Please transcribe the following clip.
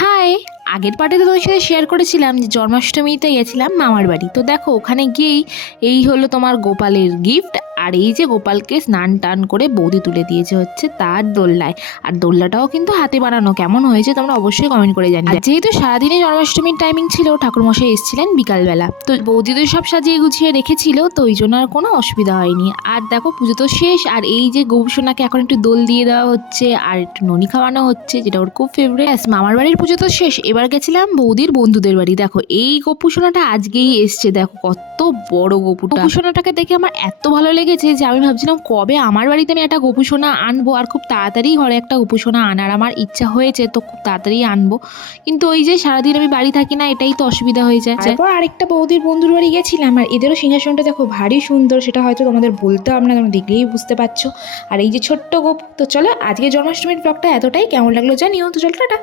High. আগের পার্টে তো তোমার সাথে শেয়ার করেছিলাম যে জন্মাষ্টমীতে গেছিলাম মামার বাড়ি। তো দেখো ওখানে গিয়েই এই হলো তোমার গোপালের গিফট। আর এই যে গোপালকে স্নান টান করে বৌদি তুলে দিয়েছে হচ্ছে তার দোলনায়। আর দোলনাটাও কিন্তু হাতে বানানো। কেমন হয়েছে তোমরা অবশ্যই কমেন্ট করে জানিও। আর যেহেতু সারাদিনে জন্মাষ্টমীর টাইমিং ছিল, ঠাকুরমশাই এসেছিলেন বিকালবেলা, তো বৌদি তো সব সাজিয়ে গুছিয়ে রেখেছিল, তো ওই জন্য আর কোনো অসুবিধা হয়নি। আর দেখো পুজো তো শেষ, আর এই যে গোপুসোনাকে এখন একটু দোল দিয়ে দেওয়া হচ্ছে আর একটু ননি খাওয়ানো হচ্ছে, যেটা ওর খুব ফেভারিট। মামার বাড়ির পুজো তো শেষ, এবার গেছিলাম বৌদির বন্ধুদের বাড়ি। দেখো এই গোপুসোনাটা আজকেই এসছে, দেখো কত বড় গোপুটা। গোপুসোনাটাকে দেখে আমার এত ভালো লেগেছে যে আমি ভাবছিলাম কবে আমার বাড়িতে আমি একটা গোপুসোনা আনবো। আর খুব তাড়াতাড়ি ঘরে একটা গোপুসোনা আনার আমার ইচ্ছা হয়েছে, তো খুব তাড়াতাড়ি আনবো। কিন্তু ওই যে সারাদিন আমি বাড়ি থাকি না, এটাই তো অসুবিধা হয়ে যায়। তারপর আরেকটা বৌদির বন্ধুর বাড়ি গেছিলাম, আর এদেরও সিংহাসনটা দেখো ভারী সুন্দর, সেটা হয়তো তোমাদের বলতে হবে না, তোমরা দেখলেই বুঝতে পারছো। আর এই যে ছোট্ট গোপু। তো চলো আজকে জন্মাষ্টমীর ব্লগটা এতটাই, কেমন লাগলো জানিও। তো চলো টাটা।